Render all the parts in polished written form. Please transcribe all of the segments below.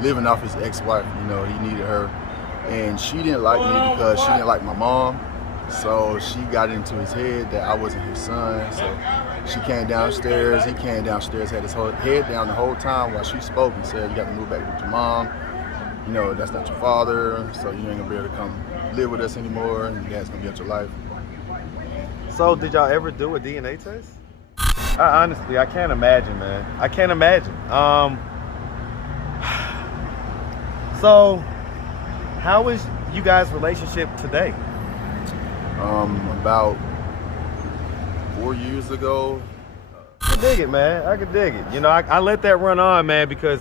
living off his ex-wife. You know, he needed her, and she didn't like me because she didn't like my mom. So she got into his head that I wasn't his son. So she came downstairs, he came downstairs, had his whole head down the whole time while she spoke and said, "You got to move back with your mom. You know, that's not your father, so you ain't gonna be able to come live with us anymore, and your dad's gonna be out your life." So did y'all ever do a DNA test? Honestly, I can't imagine, man. I can't imagine. So how is you guys' relationship today? About 4 years ago. I can dig it, man. I can dig it. You know, I let that run on, man, because,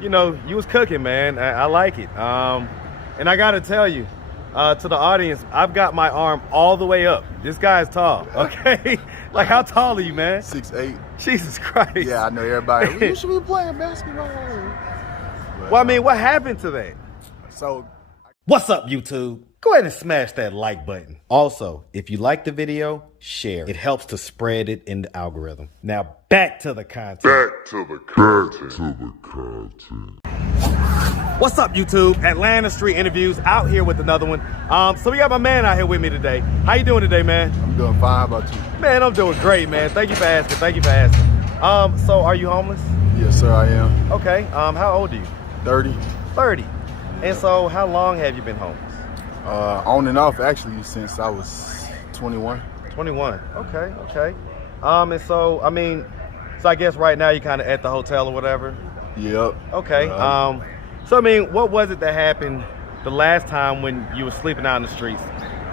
you know, you was cooking, man. I like it. And I got to tell you, to the audience, I've got my arm all the way up. This guy is tall, okay? Like, how tall are you, man? 6'8". Jesus Christ. Yeah, I know everybody. "Well, you should be playing basketball." But, Well, I mean, what happened to that? So What's up, YouTube? Go ahead and smash that like button. Also, if you like the video, share. It helps to spread it in the algorithm. Now, back to the content. What's up, YouTube? atlstreetinterviews out here with another one. So we got my man out here with me today. How you doing today, man? I'm doing fine. How about you? Man, I'm doing great, man. Thank you for asking. Thank you for asking. So are you homeless? Yes, sir, I am. Okay. How old are you? 30. 30. And so how long have you been homeless? On and off, actually, since I was 21. 21. Okay, okay. And so, I mean, so I guess right now you're kind of at the hotel or whatever? Yep. Okay. So, I mean, what was it that happened the last time when you were sleeping out in the streets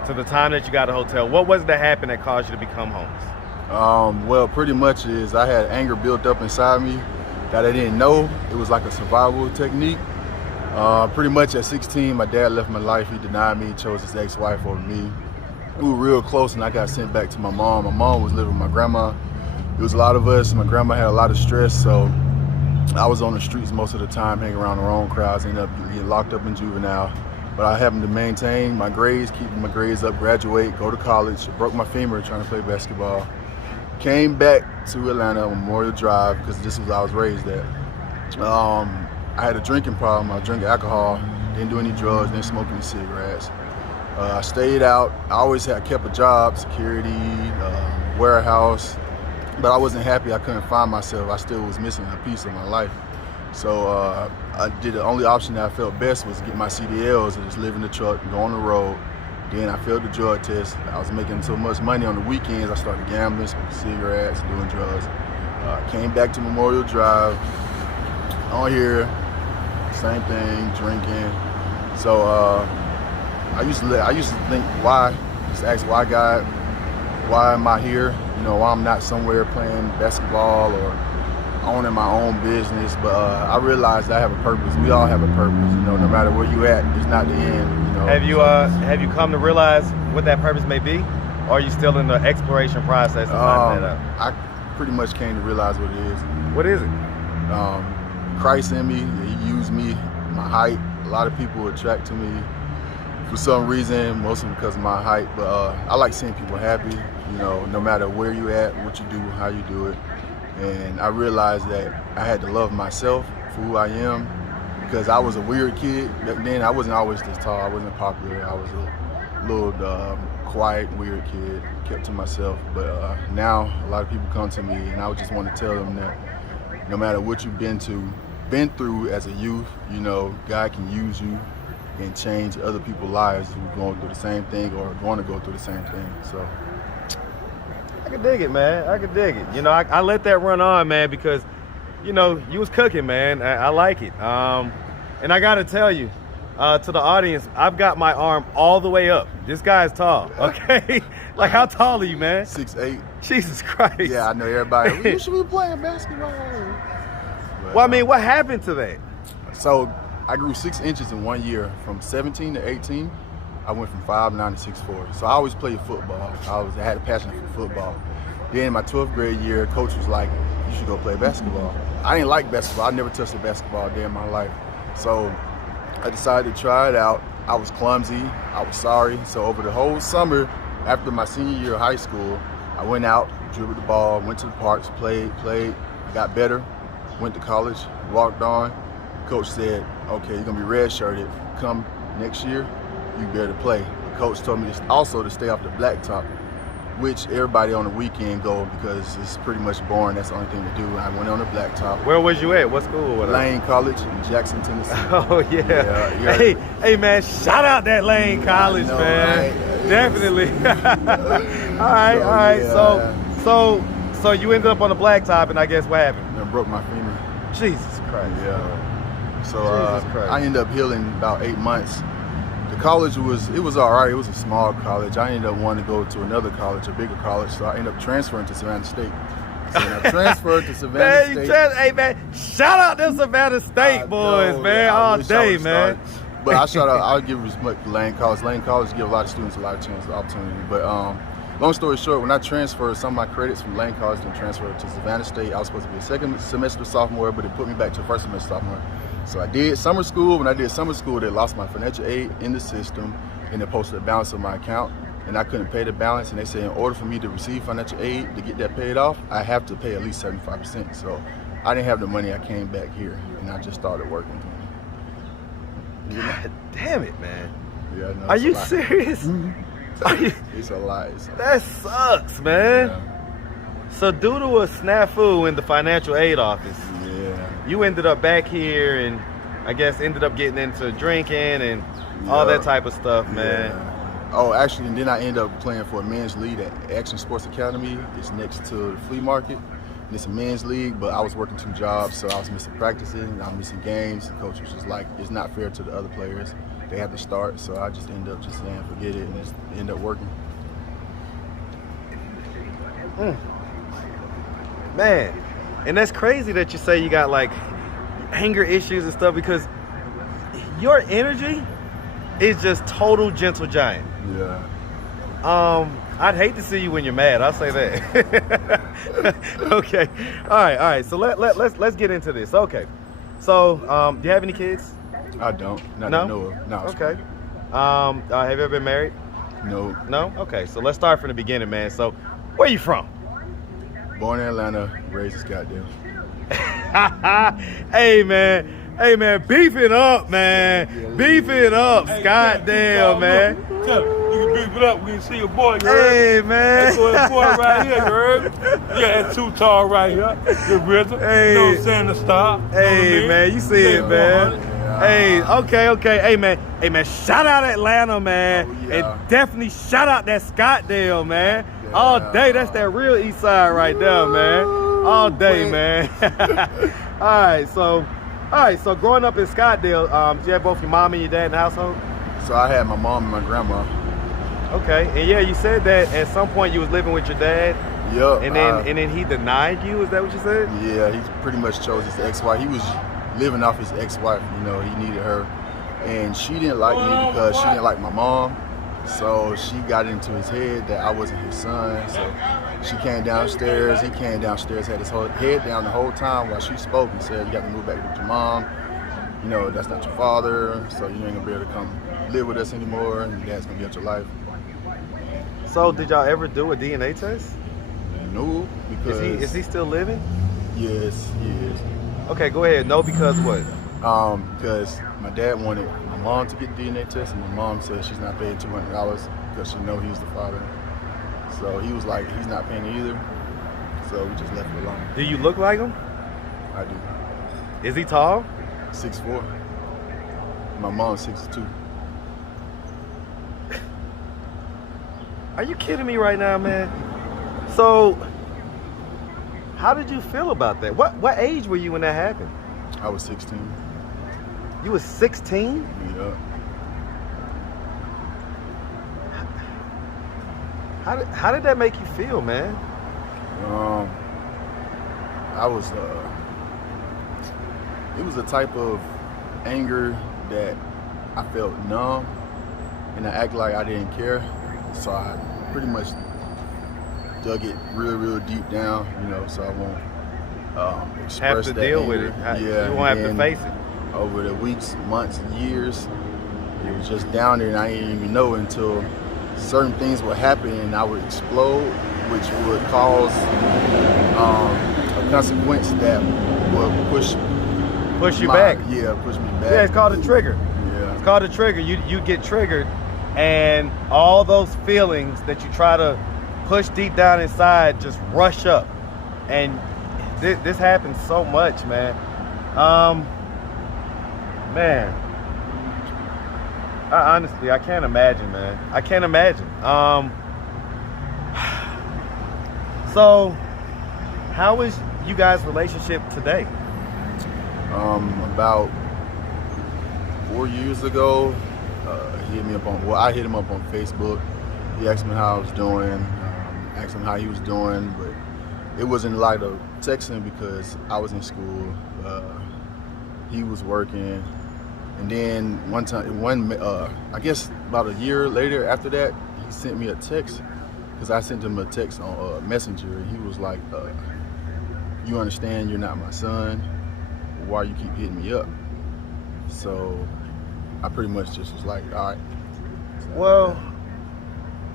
to the time that you got a hotel? What was it that happened that caused you to become homeless? Well, pretty much is I had anger built up inside me that I didn't know. It was like a survival technique. Pretty much at 16, my dad left my life. He denied me, chose his ex-wife over me. We were real close, and I got sent back to my mom. My mom was living with my grandma. It was a lot of us. My grandma had a lot of stress, so I was on the streets most of the time, hanging around the wrong crowds, ended up getting locked up in juvenile. But I happened to maintain my grades, keeping my grades up, graduate, go to college. Broke my femur trying to play basketball. Came back to Atlanta on Memorial Drive because this was where I was raised at. I had a drinking problem. I drank alcohol, didn't do any drugs, didn't smoke any cigarettes. I stayed out. I kept a job, security, warehouse, but I wasn't happy. I couldn't find myself. I still was missing a piece of my life. So the only option that I felt best was get my CDLs and just live in the truck, go on the road. Then I failed the drug test. I was making so much money on the weekends. I started gambling, smoking cigarettes, doing drugs. Came back to Memorial Drive. On here, same thing, drinking. So I used to think, why? Just ask why, God, why am I here? You know, why I'm not somewhere playing basketball or owning my own business. But I realized I have a purpose. We all have a purpose. You know, no matter where you at, it's not the end. You know. Have you come to realize what that purpose may be, or are you still in the exploration process of finding that out? I pretty much came to realize what it is. What is it? Christ in me. He used me, my height. A lot of people attract to me for some reason, mostly because of my height. But I like seeing people happy. You know, no matter where you at, what you do, how you do it. And I realized that I had to love myself for who I am, because I was a weird kid. Back then, I wasn't always this tall. I wasn't popular. I was a little quiet, weird kid, kept to myself. But now a lot of people come to me, and I would just want to tell them that no matter what you've been through as a youth, you know, God can use you and change other people's lives who are going through the same thing or going to go through the same thing. So I can dig it, man. I can dig it. You know, I let that run on, man, because, you know, you was cooking, man. I like it. And I got to tell you, to the audience, I've got my arm all the way up. This guy is tall, okay? Like, how tall are you, man? 6'8". Jesus Christ. Yeah, I know everybody. "Well, you should be playing basketball." But, well, I mean, what happened to that? So I grew 6 inches in 1 year. From 17 to 18, I went from 5'9" to 6'4". So I always played football. I had a passion for football. Then in my 12th grade year, coach was like, "You should go play basketball." I didn't like basketball. I never touched a basketball a day in my life. So I decided to try it out. I was clumsy. I was sorry. So over the whole summer, after my senior year of high school, I went out, dribbled the ball, went to the parks, played, got better, went to college, walked on. Coach said, okay, you're gonna be red-shirted. Come next year, you better play. The coach told me also to stay off the blacktop, which everybody on the weekend go because it's pretty much boring. That's the only thing to do. I went on the blacktop. Where was you at? What school? Lane College in Jackson, Tennessee. Oh yeah. Hey man, shout out that Lane College, man. Right? Definitely. all right. Yeah. So you ended up on the blacktop, and I guess what happened? I broke my femur. Jesus Christ. Yeah. So I ended up healing about 8 months. The college was all right. It was a small college. I ended up wanting to go to another college, a bigger college. So I ended up transferring to Savannah State. So I transferred to Savannah State. Hey man, shout out them Savannah State boys, man, all day, man. But I'll give respect to Lane College. Lane College give a lot of students a lot of chance, opportunity. But long story short, when I transferred, some of my credits from Lane College and transferred to Savannah State. I was supposed to be a second semester sophomore, but it put me back to a first semester sophomore. So I did summer school. When I did summer school, they lost my financial aid in the system, and they posted a balance on my account, and I couldn't pay the balance. And they said in order for me to receive financial aid to get that paid off, I have to pay at least 75%. So I didn't have the money. I came back here, and I just started working. God damn it, man. Yeah, no, are you serious? It's a lot. That sucks, man. Yeah. So due to a snafu in the financial aid office, you ended up back here and I guess ended up getting into drinking and all that type of stuff, man. Yeah. Oh, actually, and then I ended up playing for a men's league at Action Sports Academy. It's next to the flea market. It's a men's league, but I was working 2 jobs, so I was missing practicing, I was missing games. The coach was just like, it's not fair to the other players. They have to start, so I just ended up just saying, forget it, and just end up working. Man, and that's crazy that you say you got like anger issues and stuff because your energy is just total gentle giant. Yeah. I'd hate to see you when you're mad. I'll say that. Okay. All right. So let's get into this. Okay. So do you have any kids? I don't. Not no? No. Okay. Have you ever been married? No. No? Okay. So let's start from the beginning, man. So where you from? Born in Atlanta, raised in Scottsdale. Hey man, beef it up, man. Yeah, beef it up, hey, Scottsdale, man. You can beef it up. We can see your boy, you heard? Hey, man. That's boy right here, you heard? Yeah, that's too tall right here. The RZA. Hey. You know what I'm saying? The star. Hey, man, you see it, man. Yeah. Hey, okay. Hey, man, shout out Atlanta, man. Oh, yeah. And definitely shout out that Scottsdale, man. Yeah. All day, that's that real east side right there, man. All day, man. All right, so growing up in Scottsdale, did you have both your mom and your dad in the household? So I had my mom and my grandma. Okay, and yeah, you said that at some point you was living with your dad. Yep. And then he denied you. Is that what you said? Yeah, he pretty much chose his ex-wife. He was living off his ex-wife. You know, he needed her, and she didn't like me because she didn't like my mom. So she got into his head that I wasn't his son. So she came downstairs. He came downstairs, had his whole head down the whole time while she spoke and said, "You got to move back with your mom. You know, that's not your father. So you ain't gonna be able to come live with us anymore. And your dad's gonna be out your life." So did y'all ever do a DNA test? No, because is he still living? Yes, he is. Okay, go ahead. No, because what? Because my dad wanted my mom to get the DNA test, and my mom said she's not paying $200 because she know he's the father. So he was like, he's not paying either. So we just left it alone. Do you look like him? I do. Is he tall? 6'4". My mom's 6'2". Are you kidding me right now, man? So, how did you feel about that? What age were you when that happened? I was 16. You was 16? Yeah. How did that make you feel, man? I was. It was a type of anger that I felt numb, and I acted like I didn't care. So I pretty much dug it real deep down, you know, so I won't express have to that deal anger. with it. Yeah, you won't have to face it. Over the weeks, months, and years, it was just down there, and I didn't even know until certain things would happen, and I would explode, which would cause a consequence that would push push you back. Yeah, push me back. Yeah, it's called a trigger. Yeah. It's called a trigger. You get triggered, and all those feelings that you try to push deep down inside just rush up. And this happens so much, man. Man, honestly, I can't imagine, man. I can't imagine. So, how is you guys' relationship today? About 4 years ago, he hit me up on. Well, I hit him up on Facebook. He asked me how I was doing. Asked him how he was doing, but it wasn't like a texting because I was in school. He was working, and then I guess about a year later after that, he sent me a text because I sent him a text on Messenger, and he was like, "You understand you're not my son? Why you keep hitting me up?" So I pretty much just was like, "All right." Well,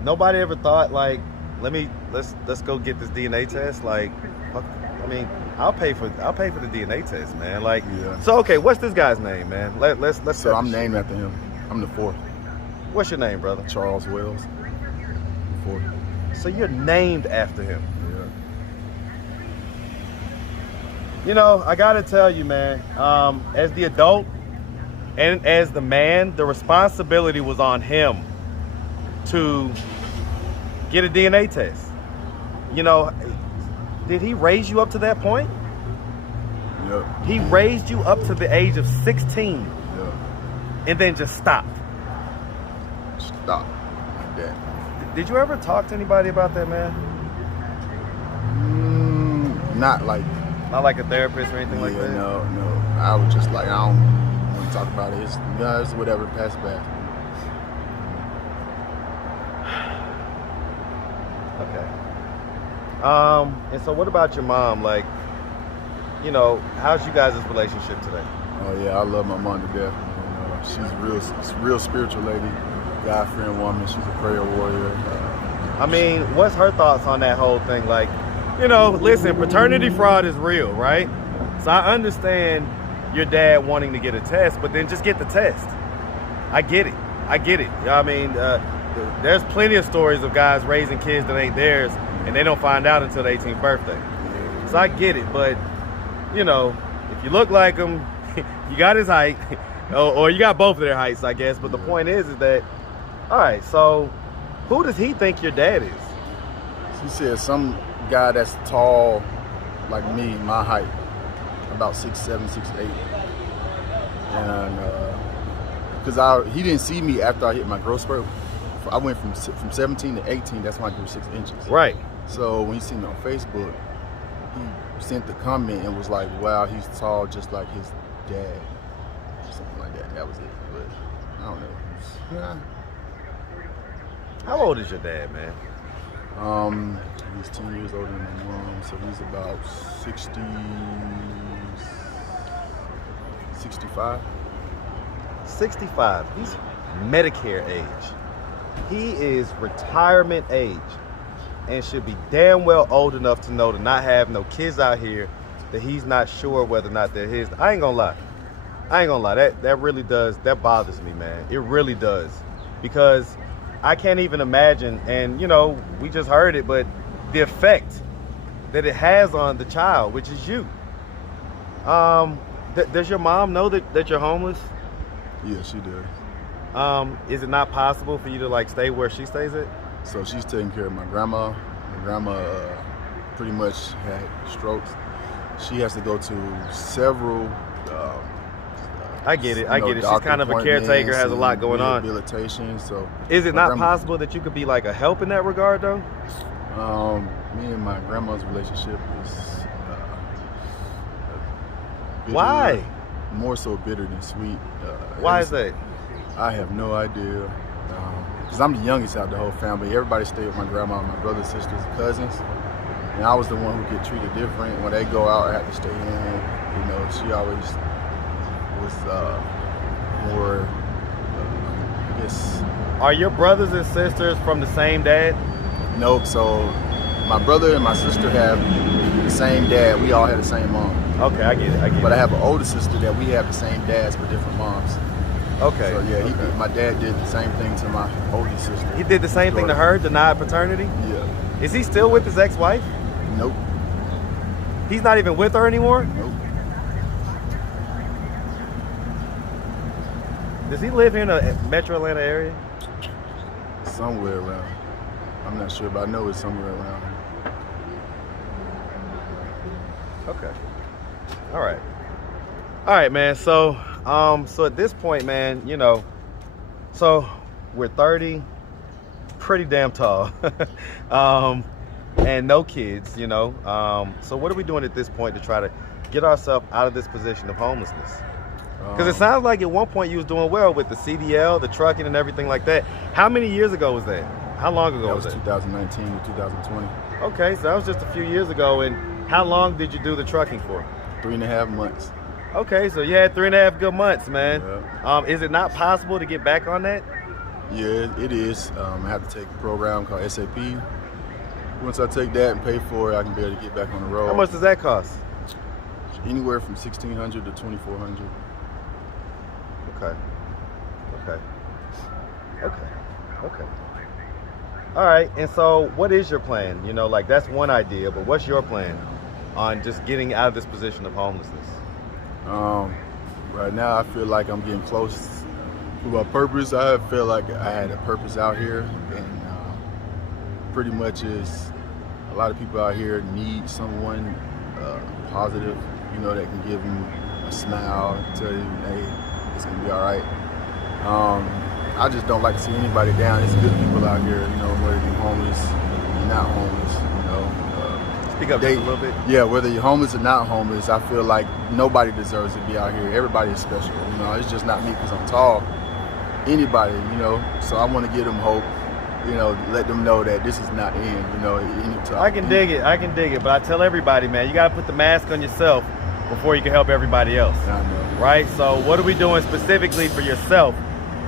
nobody ever thought like, let's go get this DNA test. Like, I mean, I'll pay for the DNA test, man. Like, Yeah. So okay, what's this guy's name, man? Let's. So I'm named after him. I'm the fourth. What's your name, brother? Charles Wells. Fourth. So you're named after him. Yeah. You know, I gotta tell you, man, as the adult and as the man, the responsibility was on him to get a DNA test. You know, did he raise you up to that point? Yep. He raised you up to the age of 16 Yep. and then just stopped. Stop like that. Did you ever talk to anybody about that, man? Not like. Not like a therapist or anything like that? No. I was just like, I don't want to talk about it. It's whatever, pass it back. Okay. And so what about your mom? Like, you know, how's you guys' relationship today? Oh yeah, I love my mom to death. She's a real spiritual lady, God-fearing woman. She's a prayer warrior. I mean, what's her thoughts on that whole thing? Like, you know, listen, paternity fraud is real, right? So I understand your dad wanting to get a test, but then just get the test. I get it. I mean, there's plenty of stories of guys raising kids that ain't theirs, and they don't find out until their 18th birthday. So I get it, but, you know, if you look like him, you got his height, or you got both of their heights, I guess. But the point is that, all right, so who does he think your dad is? He said some guy that's tall like me, my height, about 6'7", 6'8". And because he didn't see me after I hit my growth spurt. I went from 17 to 18. That's when I grew 6 inches. Right. So when he seen me on Facebook, he sent the comment and was like, "Wow, he's tall just like his dad," or something like that. That was it. But I don't know. Yeah. How old is your dad, man? He's 10 years older than my mom, so he's about 65. 65. He's Medicare age. He is retirement age and should be damn well old enough to know to not have no kids out here that he's not sure whether or not they're his. I ain't gonna lie. That really does, that bothers me, man. It really does. Because I can't even imagine, and you know, we just heard it, but the effect that it has on the child, which is you. Does your mom know that you're homeless? Yeah, she does. Is it not possible for you to like stay where she stays at? So she's taking care of my grandma. My grandma pretty much had strokes. She has to go to several. I get it. She's kind of a caretaker, has a lot going on. Rehabilitation. So is it not possible that you could be like a help in that regard, though? Me and my grandma's relationship is bitter, why? More so bitter than sweet. Why is that? I have no idea. Because I'm the youngest out of the whole family. Everybody stayed with my grandma, my brothers, sisters, cousins. And I was the one who get treated different. When they go out, I had to stay in. You know, she always was more, I guess. Are your brothers and sisters from the same dad? Nope. So my brother and my sister have the same dad. We all had the same mom. Okay, I get it. But I have an older sister that we have the same dads but different moms. Okay. So yeah, okay. my dad did the same thing to my older sister. He did the same thing to her, denied paternity? Yeah. Is he still with his ex-wife? Nope. He's not even with her anymore? Nope. Does he live here in the metro Atlanta area? Somewhere around. I'm not sure, but I know it's somewhere around. Okay. All right. All right, man. So, so at this point, man, you know, so we're 30, pretty damn tall, and no kids, you know. So what are we doing at this point to try to get ourselves out of this position of homelessness? Because it sounds like at one point you was doing well with the CDL, the trucking, and everything like that. How many years ago was that? How long ago was that? that? 2019 to 2020. Okay, so that was just a few years ago. And how long did you do the trucking for? 3.5 months. Okay, so you had 3.5 good months, man. Yeah. Is it not possible to get back on that? Yeah, it is. I have to take a program called SAP. Once I take that and pay for it, I can be able to get back on the road. How much does that cost? Anywhere from $1,600 to $2,400. Okay. All right, and so what is your plan? You know, like that's one idea, but what's your plan on just getting out of this position of homelessness? Right now I feel like I'm getting close to my purpose. I feel like I had a purpose out here, and pretty much is a lot of people out here need someone positive, you know, that can give them a smile, tell you, hey, it's gonna be all right. I just don't like to see anybody down. There's good people out here, you know, whether you're homeless or not homeless, you know. Speak up just a little bit. Yeah, whether you're homeless or not homeless, I feel like nobody deserves to be out here. Everybody is special, you know. It's just not me because I'm tall. Anybody, you know. So I want to give them hope, you know, let them know that this is not in, you know. I can dig it, but I tell everybody, man, you got to put the mask on yourself before you can help everybody else. I know. Right? So what are we doing specifically for yourself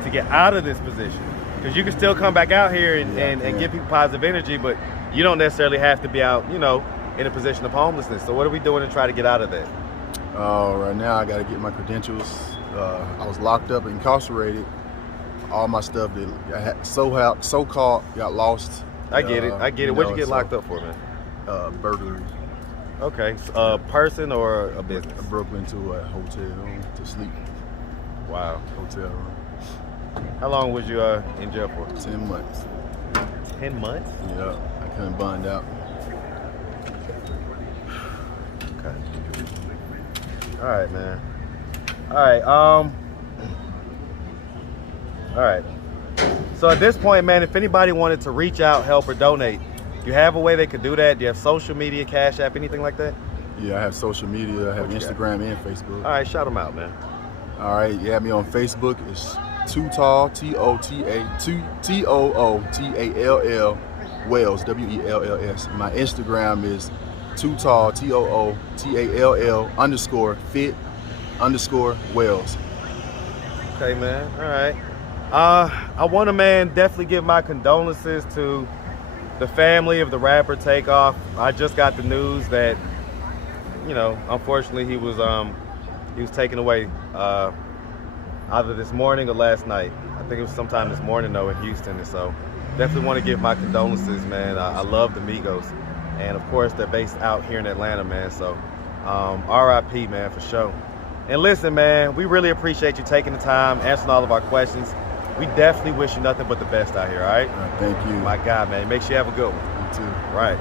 to get out of this position? Because you can still come back out here and give people positive energy, but you don't necessarily have to be out, you know, in a position of homelessness. So what are we doing to try to get out of that? Right now I got to get my credentials. I was locked up, incarcerated. All my stuff that I had so-called got lost. I get it. What'd you get locked up for, man? Burglary. Okay. A person or a business? I broke into a hotel to sleep. Wow. Hotel room. How long was you in jail for? 10 months. 10 months? Yeah, I couldn't bond out. Okay. All right, man. All right. All right. So at this point, man, if anybody wanted to reach out, help, or donate, do you have a way they could do that? Do you have social media, Cash App, anything like that? Yeah, I have social media. I have Instagram and Facebook. All right, shout them out, man. All right, you have me on Facebook. It's Too Tall, Tootall, Wells, Wells. My Instagram is Too Tall, Tootall_fit_Wells. Okay, man. All right. I want to, man, definitely give my condolences to the family of the rapper Takeoff. I just got the news that, you know, unfortunately he was taken away either this morning or last night. I think it was sometime this morning though in Houston, and so definitely want to give my condolences, man. I love the Migos, and of course they're based out here in Atlanta, man. So RIP, man, for sure. And listen, man, we really appreciate you taking the time, answering all of our questions. We definitely wish you nothing but the best out here, all right? Thank you. My God, man. Make sure you have a good one. You too. Right.